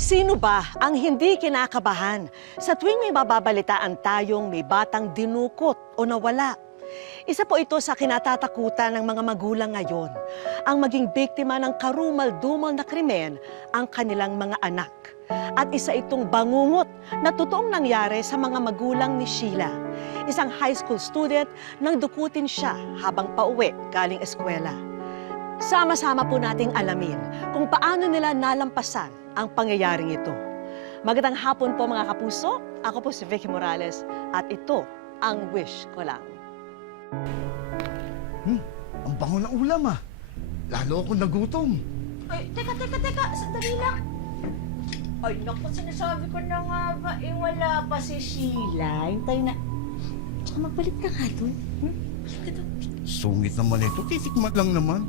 Sino ba ang hindi kinakabahan sa tuwing may mababalitaan tayong may batang dinukot o nawala? Isa po ito sa kinatatakutan ng mga magulang ngayon, ang maging biktima ng karumal-dumal na krimen ang kanilang mga anak. At isa itong bangungot na totoong nangyari sa mga magulang ni Sheila, isang high school student nang dukutin siya habang pauwi galing eskwela. Sama-sama po nating alamin kung paano nila nalampasan ang pangyayaring ito. Magandang hapon po mga kapuso, ako po si Vicky Morales at ito ang Wish Ko Lang. Ang bango ng ulam ah. Lalo akong nagutom. Ay, teka, sandali lang. Ay, naku, sinasabi ko na nga ba, wala pa si Sheila. Hintay na. Tsaka magpalit ka nga dun. Balik ka dun. Sungit naman ito. Titikman lang naman.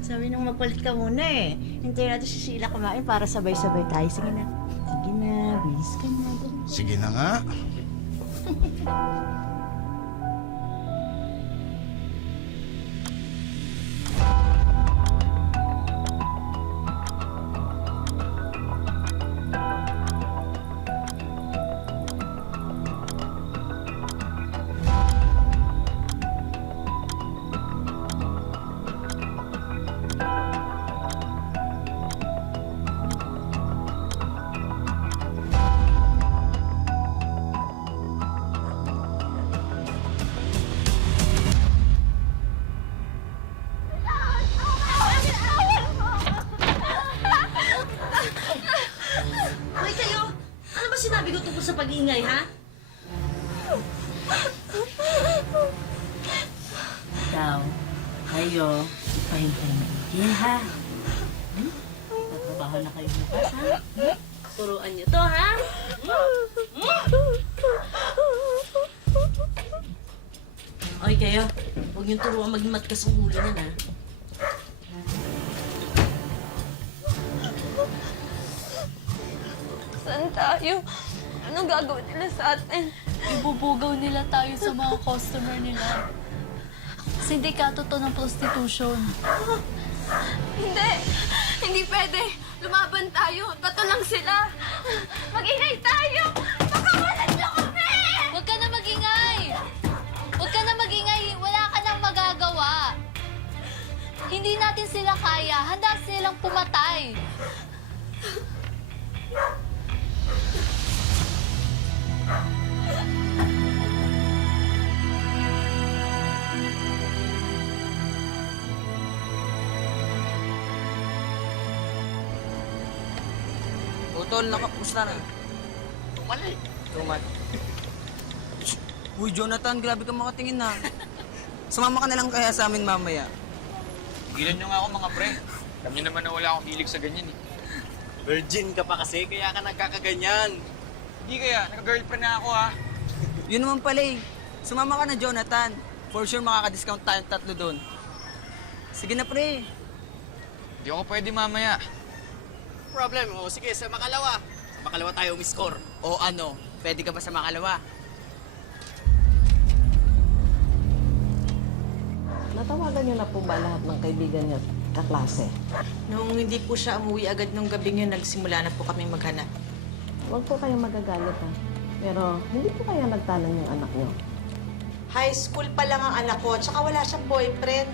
Sabi nang magpalit ka muna eh. Hintayin natin si Sheila kumain para sabay-sabay tayo. Sige na. Sige na, bilis ka na. Sige na nga. Hoy kayo! Ano ba sinabi ko tungkol sa pag-iingay, ha? Ikaw, kayo, ipahintay na igil, ha? Tatrabaho na kayo bukas, ha? Turuan niyo to, ha? Hoy kayo, huwag niyong turuan maging matkas ang ulo niyan, ha? Saan tayo? Anong gagawin nila sa atin? Ibubugaw nila tayo sa mga customer nila. Sindikato to ng prostitution. Hindi! Hindi pwede! Lumaban tayo! Bato lang sila! Mag-ingay tayo! Makawalan niyo kami! Huwag ka na magingay! Huwag ka na magingay! Wala ka nang magagawa! Hindi natin sila kaya. Handa silang pumatay. Tol, nakapusta na. Tumal. Uy, Jonathan, grabe ka makatingin na. Sumama ka na lang kaya sa amin mamaya. Tigilan nyo nga ako mga pre. Alam nyo naman na wala akong hilig sa ganyan eh. Virgin ka pa kasi, kaya ka nagkakaganyan. Hindi kaya, naka-girlfriend na ako ha. Yun naman pala eh. Sumama ka na, Jonathan. For sure makaka-discount tayong tatlo doon. Sige na, pre. Hindi ako pwede mamaya. Problem, o sige, sa makalawa. Sa makalawa tayo umiscore. O ano, pwede ka ba sa makalawa? Natawagan niyo na po ba lahat ng kaibigan niyo at kaklase? Nung hindi po siya umuwi agad nung gabing yun, nagsimula na po kami maghanap. Huwag po kayong magagalit ha. Pero hindi po kaya nagtanan yung anak niyo. High school pa lang ang anak ko, tsaka wala siyang boyfriend.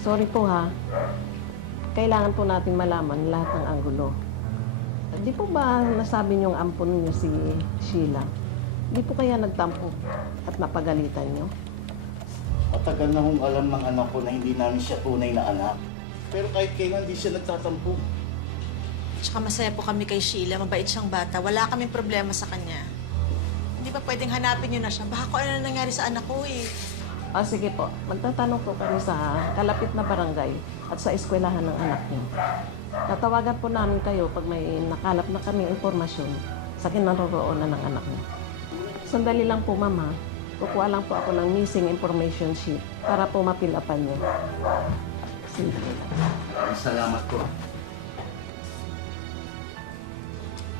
Sorry po ha. Kailangan po natin malaman lahat ng anggulo. Di po ba nasabi niyong ampon niyo si Sheila? Di po kaya nagtampo at napagalitan niyo? Matagal na hong alam ng anak ko na hindi namin siya tunay na anak. Pero kahit kailan di siya nagtatampo. Tsaka masaya po kami kay Sheila, mabait siyang bata. Wala kaming problema sa kanya. Hindi ba pwedeng hanapin niyo na siya? Baka kung ano na nangyari sa anak ko eh. Sige po, magtatanong po kami sa kalapit na barangay at sa eskwelahan ng anak niyo. Tatawagan po namin kayo pag may nakalap na kami impormasyon sa kinaroroonan ng anak niyo. Sandali lang po, Mama. Kukuha lang po ako ng missing information sheet para po mapilapan niyo. Sige. Salamat po.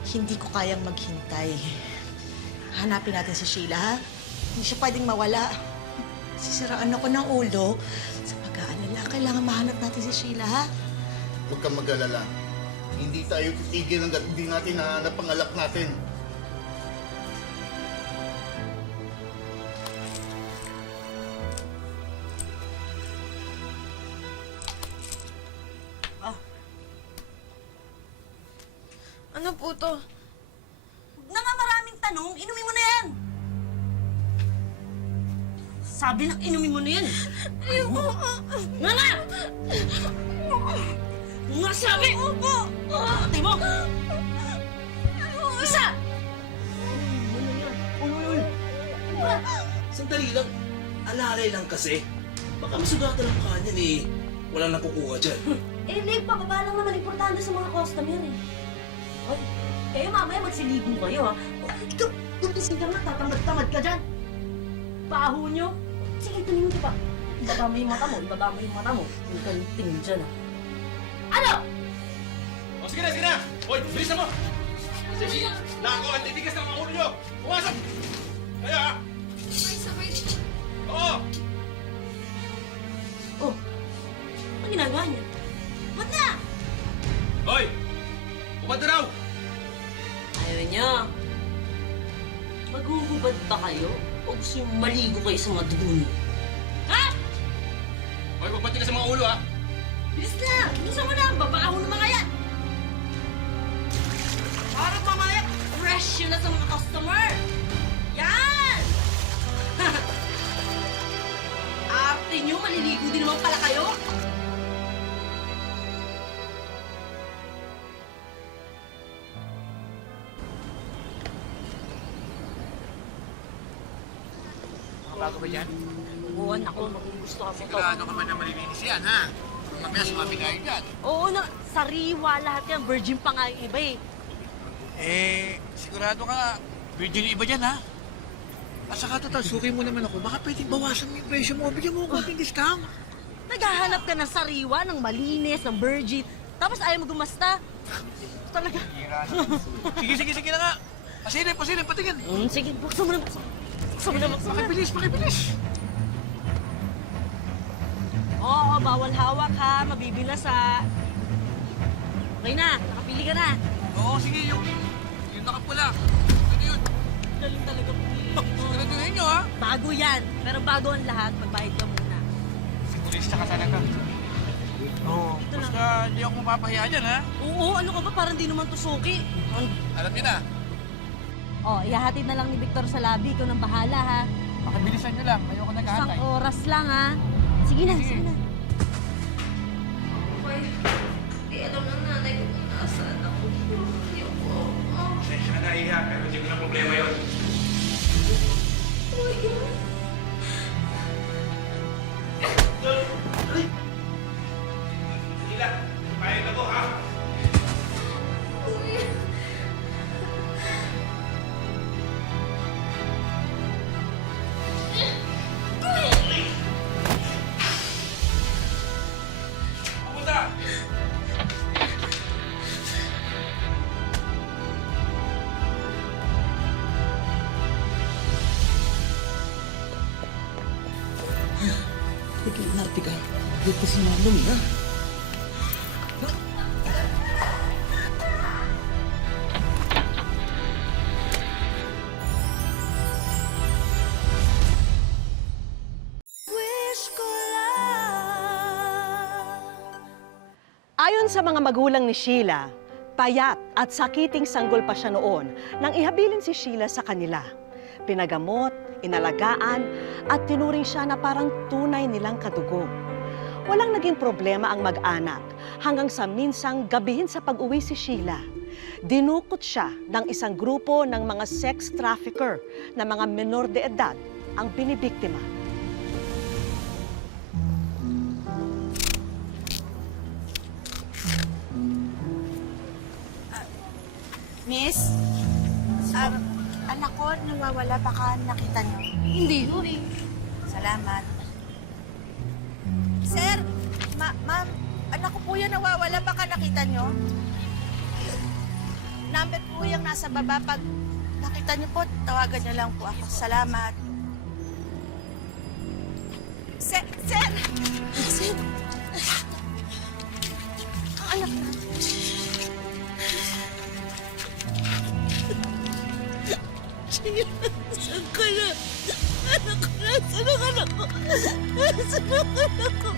Hindi ko kayang maghintay. Hanapin natin si Sheila, ha? Hindi siya pwedeng mawala. Sisiraan ako ng ulo. Sa pag-aalala, kailangan mahanap natin si Sheila, ha? Huwag kang mag-alala. Hindi tayo titigil hanggat hindi natin nahanap ang alak natin. Ano po to? Huwag na nga maraming tanong, inumin mo na yan! Sabi na inumin mo na yan! Ayoko! Nga nga! Nga sabi! Opo! Patay mo! Isa! Sandali lang. Alalay lang kasi. Baka masugatan ang mukha niyan eh. Wala nang kukuha dyan. Eh, Leg, pababa lang naman importante sa mga customer eh. Ay, kayo mamaya magsiligo kayo ha. Ikaw, gumising ka nga, tatamad-tamad ka dyan. Paho nyo. Sige, tingin mo pa. Ibaba mo yung mata mo, ibaba mo yung mata mo. Hindi ka tingin dyan ha. Ano? O sige na! Hoy, bilisan mo! Sige, nako, ang titigas ng mga ulo nyo! Pumasok! Kaya ha? Sabay. Oo! Oh, ang ginagawa niya? Ba't na? Hoy! Umanda raw! Ayaw niya. Maghuhubad ba kayo? O gusto yung maligo kayo sa mga dugo niyo? Ha? Hoy, magbati ka sa mga ulo ha! Bilis na! Gusto mo na! Babaho ng mga yan! Para mamaya, fresh yun na sa mga customer! Yan! Arte nyo, maliligo din naman pala kayo! Bago ba dyan? Oo, naku, gusto ako to. Sigurado ka man na malilinis yan ha? Mamaya sumabi kayo dyan. Oo na, sariwa lahat yan. Virgin pa nga yung iba eh. Sigurado ka, virgin iba dyan ha? At saka total, suki mo naman ako. Baka pwedeng bawasan yung presyo mo. Bigyan mo ako konting discount. Naghahanap ka ng sariwa, ng malinis, ng virgin. Tapos ayaw mo gumasta. Talaga. Sige na nga. Pasilip, patingin. Sige, buksan mo na. Buksan mo na. Pakibilis. Oo, bawal hawak ha. Mabibilas ha. Okay na, nakapili ka na. Oo, sige, yung nakapula. Ano yun? Galing talaga po. Siguraduhin nyo ha? Bago yan. Pero bago ang lahat, magbayad ka muna. Sigurista ka talaga. Oo, basta hindi ako mapapahiya dyan ha? Oo, ano ka ba? Parang di naman to suki. Alam niyo na. Oh, ihahatid na lang ni Victor sa labi. Ikaw nang bahala ha. Pakibilisan nyo lang. Ayoko Isang oras lang ha. Sige na, sige na. Hoy, di alam ng nanay ko kung nasaan ako. Ayoko. Pasensya na Iha, pero hindi ko na problema yun. Sila, payag ako ha? Pumunta! Tika. Dito si Manong ha? Ayon sa mga magulang ni Sheila, payat at sakiting sanggol pa siya noon nang ihabilin si Sheila sa kanila. Pinagamot, inalagaan, at tinuring siya na parang tunay nilang kadugo. Walang naging problema ang mag-anak hanggang sa minsang gabihin sa pag-uwi si Sheila. Dinukot siya ng isang grupo ng mga sex trafficker na mga menor de edad ang binibiktima. Miss, anak ko nawawala, baka nakita niyo. Hindi ho eh. Salamat. Sir, ma'am, anak ko po yan nawawala, baka nakita niyo. Number po yung nasa baba. Pag nakita niyo po, tawagan niyo lang po ako. Salamat. Sir! Sir! Ang anak na. Saan ka na? Anak ko, nasaan ang anak ko? Nasaan ang anak ko?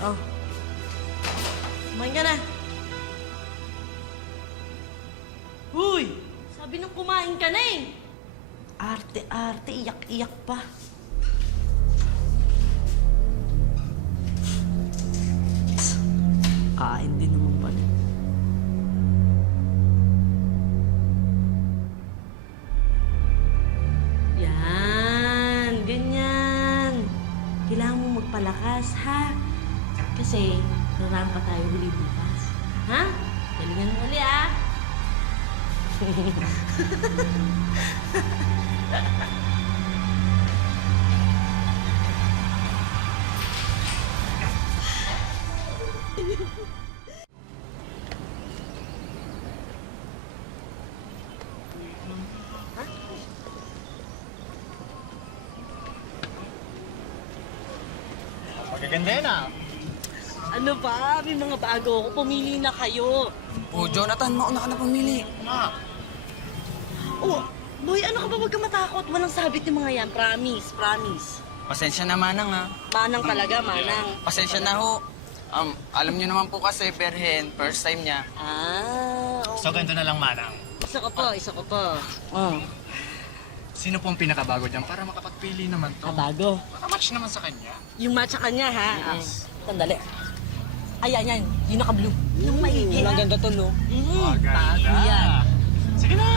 Oh. Kumain ka na. Huy! Sabi nung kumain ka na eh. Arte-arte, iyak-iyak pa. Kain din naman pala. Yan, ganyan. Kailangan mo magpalakas, ha? Kasi rarampa tayo huli bukas. Ha? Galingan mo ulit, ah. Magaganda yan ah. Ano ba? May mga bago ako. Pumili na kayo. Oh, Jonathan, mauna ka na pumili. Oh, boy, ano ka ba? Huwag ka matakot. Walang sabit yung mga yan. Promise, promise. Pasensya na, Manang, ha? Manang talaga, manang. Pasensya na ho. Alam niyo naman po kasi, Perhen, first time niya. Ah, okay. So, ganito na lang, Manang. Isa ko po. Oh, Sino po ang pinakabago dyan para makapagpili naman to? bago. Makamatch naman sa kanya. Yung matcha kanya, ha? Sandali. Ayan, yan. Yung naka-blue. Yung maigi, ha? Ang ganda to, no? Bago yan. Sige na!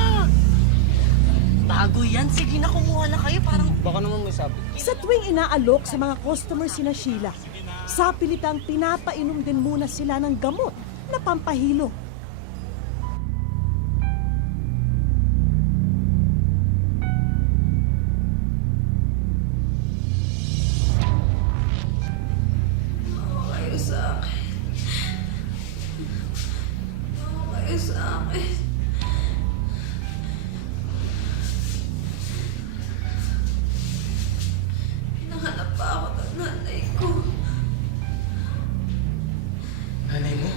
Bago yan. Sige na, kumuha na kayo. Parang Baka naman may sabi. Sa tuwing inaalok sa mga customer sina Sheila, sa pilitang pinapainom din muna sila ng gamot na pampahilo. Kayo sa akin. Kayo sa akin. Hinahanap pa ako ng nanay ko. Nanay mo?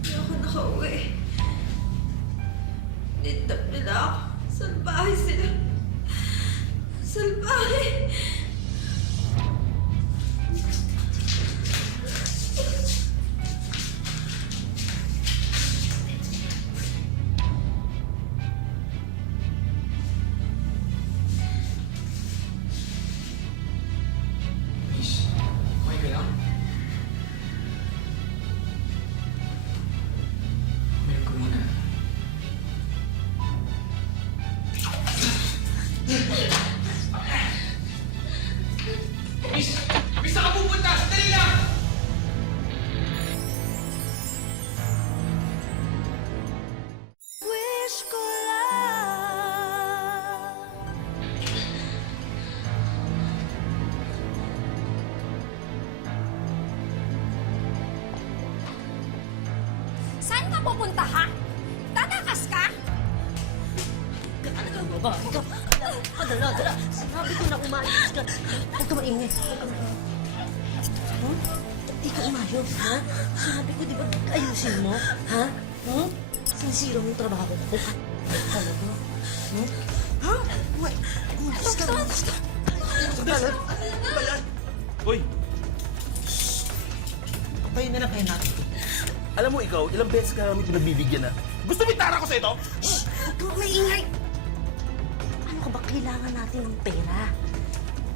Hindi ako nakauwi. Nitap nila ako. Salbahe sila. Salbahe. Miss, okay ka lang? Meron ko muna. Miss! Miss, saan ka pupunta? Sandali lang! Wish ko lang Saan ka pupunta, ha? Tatakas ka? ano ka ba? Ikaw, dala. Sabi ko na umayos ka. Huwag ka maingay. Huh? Ikaw umayos, ha? Sabi ko, di ba ayusin mo? Ha? Huh? Sinisira mo yung trabaho ko. Talaga? Huh? Ha? Umayos ka. Hoy! Tayo na lang kayo natin. Alam mo ikaw, ilang beses ka namin pinagbibigyan na. Gusto mo itara ko sa ito? Shh! Huwag maingay! Ano ka ba kailangan natin ng pera?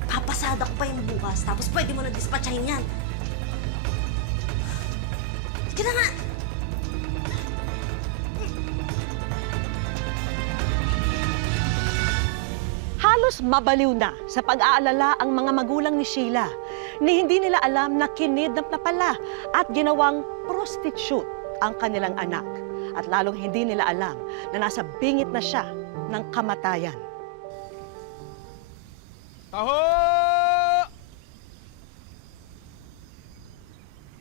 Papasada ko pa yung bukas, tapos pwede mo na dispatchahin yan. Sige na nga! Halos mabaliw na sa pag-aalala ang mga magulang ni Sheila ni hindi nila alam na kinidnap na pala at ginawang prostitute ang kanilang anak. At lalong hindi nila alam na nasa bingit na siya ng kamatayan. Taho!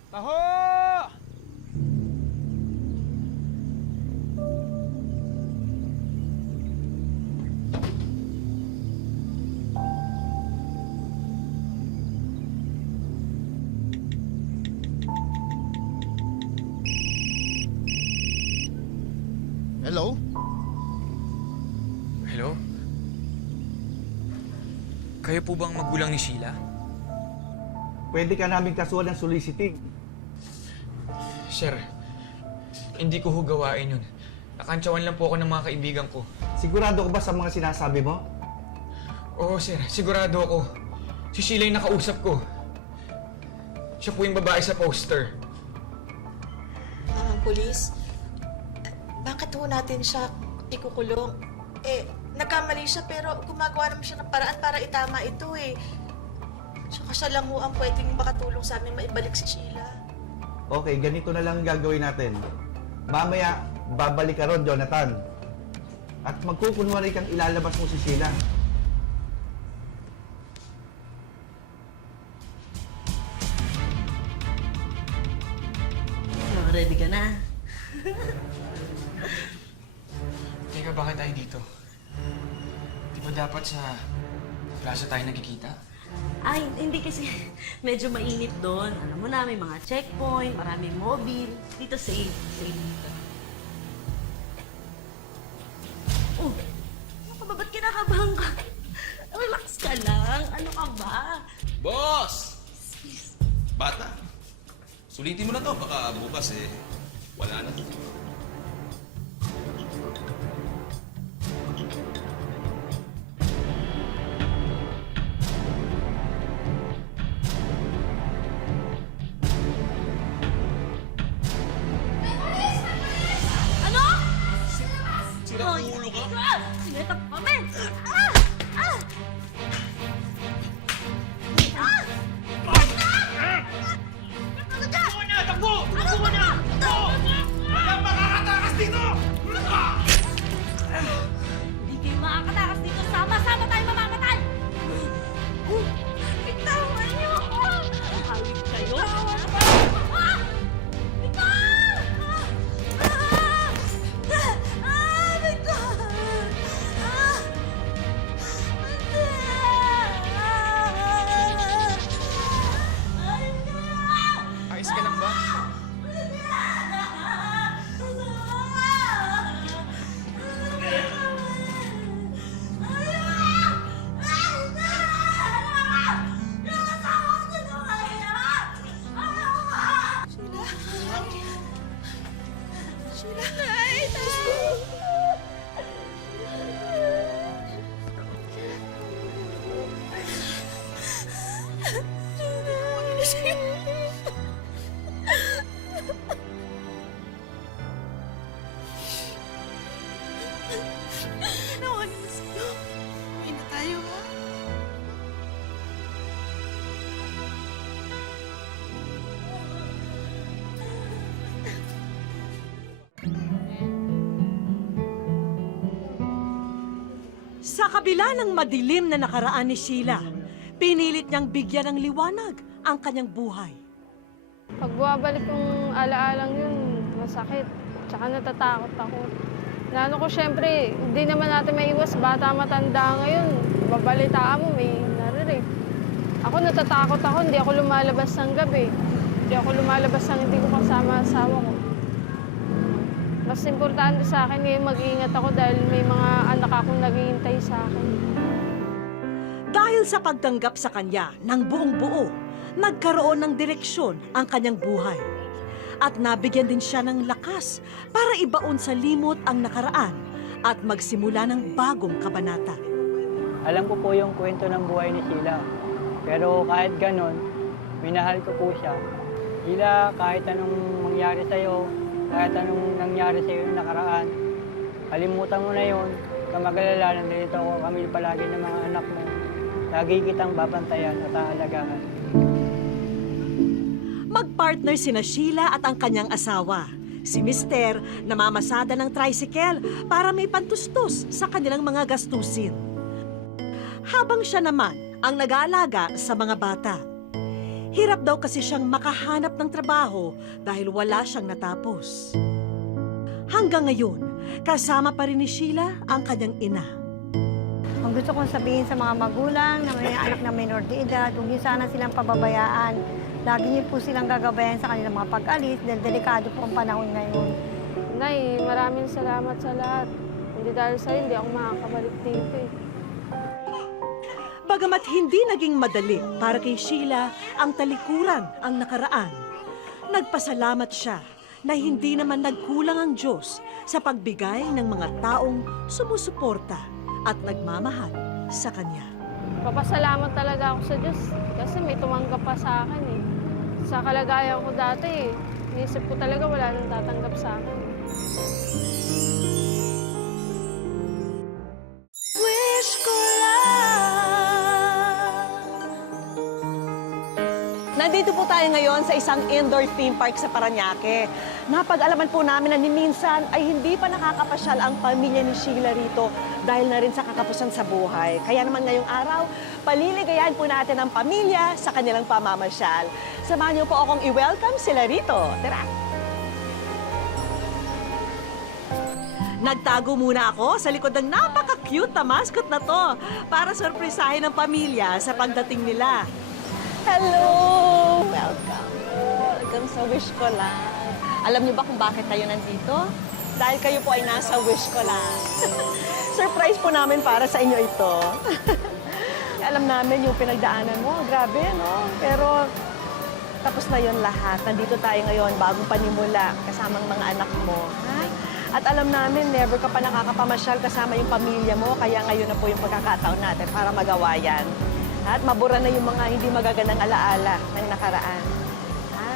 Taho! Hello? Hello? Kayo po bang magulang ni Sheila? Pwede ka namin kasuhan ng soliciting. Sir, hindi ko hugawain yun. Nakantsawan lang po ako ng mga kaibigan ko. Sigurado ka ba sa mga sinasabi mo? Oo, sir. Sigurado ako. Si Sheila yung nakausap ko. Siya po yung babae sa poster. Pulis, bakit ho natin siya ikukulong? Nagkamali siya pero gumagawa naman siya ng paraan para itama ito eh. Tsaka siya lang ho ang pwedeng makatulong sa amin maibalik si Sheila. Okay, ganito na lang ang gagawin natin. Mamaya, babalik ka ron, Jonathan. At magkukunwari kang ilalabas mo si Sheila. Ready ka na? Teka, bakit tayo dito? Di ba dapat sa plaza tayo nagkikita? Ay, hindi kasi medyo mainit doon. Alam mo na, may mga checkpoint, maraming mobile. Dito safe. Safe dito. Oh, ano ka ba? Ba't kinakabahan ka? Relax ka lang. Ano ka ba? Boss! Bata, sulitin mo na to. Baka bukas wala na. Ano? Sira ulo ka? Sineta pa kami! Takbo na! Takbo! Takbo na! Takbo! Walang makakatakas dito! Hindi kayo makakatakas dito. Sama-sama tayo mamamatay! Bitawan niyo ako! Hawit kayo? Ah! Bitawan! Bitawan! Ayos ka lang ba? Ginawa niyo sa'yo. Uwi na tayo ha. Sa kabila ng madilim na nakaraan ni Sheila, pinilit niyang bigyan ng liwanag ang kanyang buhay. Pag bumabalik yung alaalang yun, masakit. Tsaka natatakot ako. Naano ko, syempre, hindi naman natin maiwas. Bata matanda ngayon. Babalitaan mo, may narinig. Ako natatakot ako, hindi ako lumalabas ng gabi. Hindi ako lumalabas ng hindi ko kasama asawa ko. Mas importante sa akin ngayon mag-iingat ako dahil may mga anak akong naghihintay sa akin. Dahil sa pagtanggap sa kanya ng buong buo, nagkaroon ng direksyon ang kanyang buhay. At nabigyan din siya ng lakas para ibaon sa limot ang nakaraan at magsimula ng bagong kabanata. Alam ko po yung kwento ng buhay ni Sheila. Pero kahit ganon, minahal ko po siya. Sheila, kahit anong mangyari sa'yo, kahit anong nangyari sa'yo yung nakaraan, kalimutan mo na yun. Kamagalala, nandito ako kami palagi ng mga anak mo. Lagi kitang babantayan at aalagaan. Magpartner sina Sheila at ang kanyang asawa. Si Mister namamasada ng tricycle para may pantustos sa kanilang mga gastusin. Habang siya naman ang nag-aalaga sa mga bata. Hirap daw kasi siyang makahanap ng trabaho dahil wala siyang natapos. Hanggang ngayon, kasama pa rin ni Sheila ang kanyang ina. Ang gusto kong sabihin sa mga magulang na may anak na minor de edad, huwag niyo sana silang pababayaan. Lagi niyo po silang gagabayan sa kanilang mga pag-alis dahil delikado po ang panahon ngayon. Nay, maraming salamat sa lahat. Hindi dahil sa'yo, hindi ako makakabalik dito eh. Bagamat hindi naging madali para kay Sheila ang talikuran ang nakaraan, nagpasalamat siya na hindi naman nagkulang ang Diyos sa pagbigay ng mga taong sumusuporta at nagmamahal sa Kanya. Papasalamat talaga ako sa Diyos kasi may tumanggap pa sa akin eh. Sa kalagayan ko dati, inisip ko talaga wala nang tatanggap sa akin. Wish ko lang. Nandito po tayo ngayon sa isang indoor theme park sa Parañaque. Napag-alaman po namin na ni minsan ay hindi pa nakakapasyal ang pamilya ni Sheila rito dahil na rin sa kakapusan sa buhay. Kaya naman ngayong araw, paliligayahan po natin ang pamilya sa kanilang pamamasyal. Samahan niyo po akong i-welcome sila rito. Tara! Nagtago muna ako sa likod ng napaka-cute na mascot na to para sorpresahin ang pamilya sa pagdating nila. Hello! Welcome! Welcome sa Wish Ko Lang. Alam niyo ba kung bakit tayo nandito? Dahil kayo po ay nasa Wish Ko Lang. Surprise po namin para sa inyo ito. Alam namin yung pinagdaanan mo. Grabe, no? Pero tapos na yon lahat. Nandito tayo ngayon, bagong panimula, kasamang mga anak mo. Ha? At alam namin, never ka pa nakakapamasyal kasama yung pamilya mo, kaya ngayon na po yung pagkakataon natin para magawa yan. At mabura na yung mga hindi magagandang alaala ng nakaraan. Ha?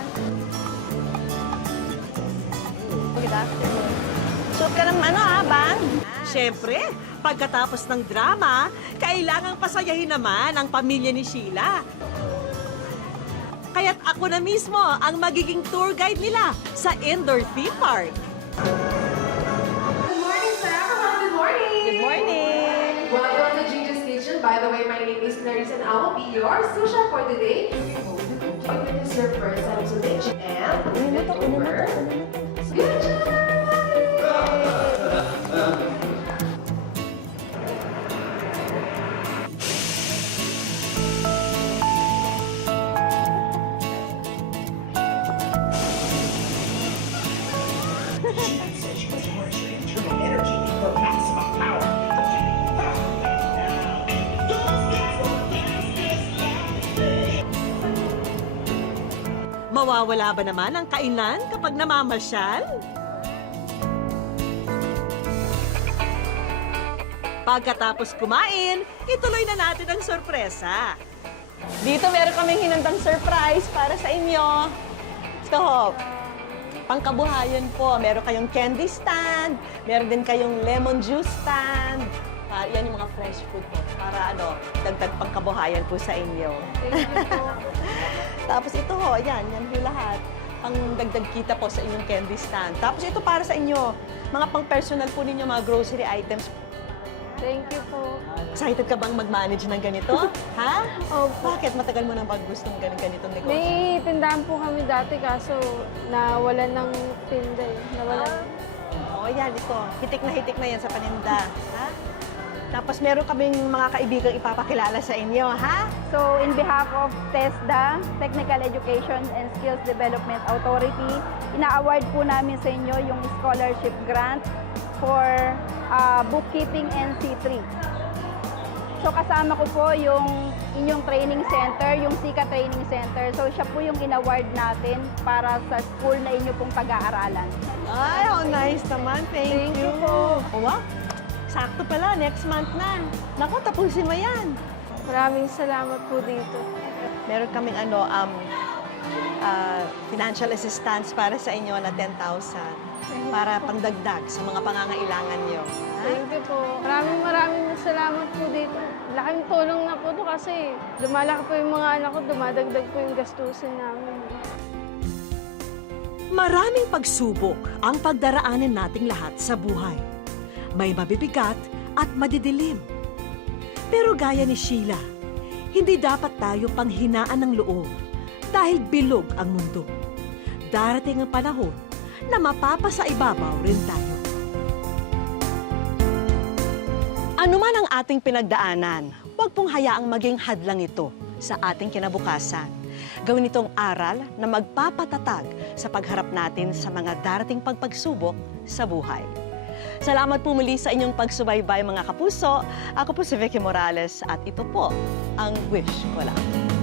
Good afternoon. Suot ka ng band? Siyempre, pagkatapos ng drama, kailangang pasayahin naman ang pamilya ni Sheila. Kaya't ako na mismo ang magiging tour guide nila sa indoor theme park. Good morning, sir. Everyone, good morning. Good morning. Welcome to Gigi's Kitchen. By the way, my name is Clarice and I will be your sous chef for today. If it is your first time to the kitchen and take over. Good job! Mawawala ba naman ang kainan kapag namamasyal? Pagkatapos kumain, ituloy na natin ang sorpresa. Dito meron kaming hinandang surprise para sa inyo. Ito, pangkabuhayan po. Meron kayong candy stand, meron din kayong lemon juice stand. Yan yung mga fresh food po. Para dagdag pangkabuhayan po sa inyo. Thank you po. Tapos ito yan po lahat. Pang dagdag kita po sa inyong candy stand. Tapos ito para sa inyo, mga pang-personal po ninyo, mga grocery items. Thank you po. Excited ka bang mag-manage ng ganito? Ha? Bakit? Matagal mo nang ganitong negosyo? May tindahan po kami dati kaso nawalan ng tinda eh. Nawalan. Oo, yan ito. Hitik na yan sa paninda. Ha? Tapos meron kaming mga kaibigang ipapakilala sa inyo, ha? So, in behalf of TESDA, Technical Education and Skills Development Authority, ina-award po namin sa inyo yung scholarship grant for bookkeeping NC3. So, kasama ko po yung inyong training center, yung Sika Training Center. So siya po yung in-award natin para sa school na inyo pong pag-aaralan. Ay, how nice naman. Thank you. po. O, wow. Sakto pala, next month na. Naku, tapusin mo yan. Maraming salamat po dito. Meron kaming financial assistance para sa inyo na 10,000 para pangdagdag sa mga pangangailangan niyo. Thank you po. Maraming salamat po dito. Laking tulong na po to kasi lumalaki po yung mga anak ko, dumadagdag po yung gastusin namin. Maraming pagsubok ang pagdaraanan nating lahat sa buhay. May mabibigat at madidilim. Pero gaya ni Sheila, hindi dapat tayo panghinaan ng loob dahil bilog ang mundo. Darating ang panahon na mapapasaibabaw rin tayo. Ano man ang ating pinagdaanan, huwag pong hayaang maging hadlang ito sa ating kinabukasan. Gawin itong aral na magpapatatag sa pagharap natin sa mga darating pagpagsubok sa buhay. Salamat po muli sa inyong pagsubaybay mga kapuso. Ako po si Vicky Morales at ito po ang Wish Ko Lang.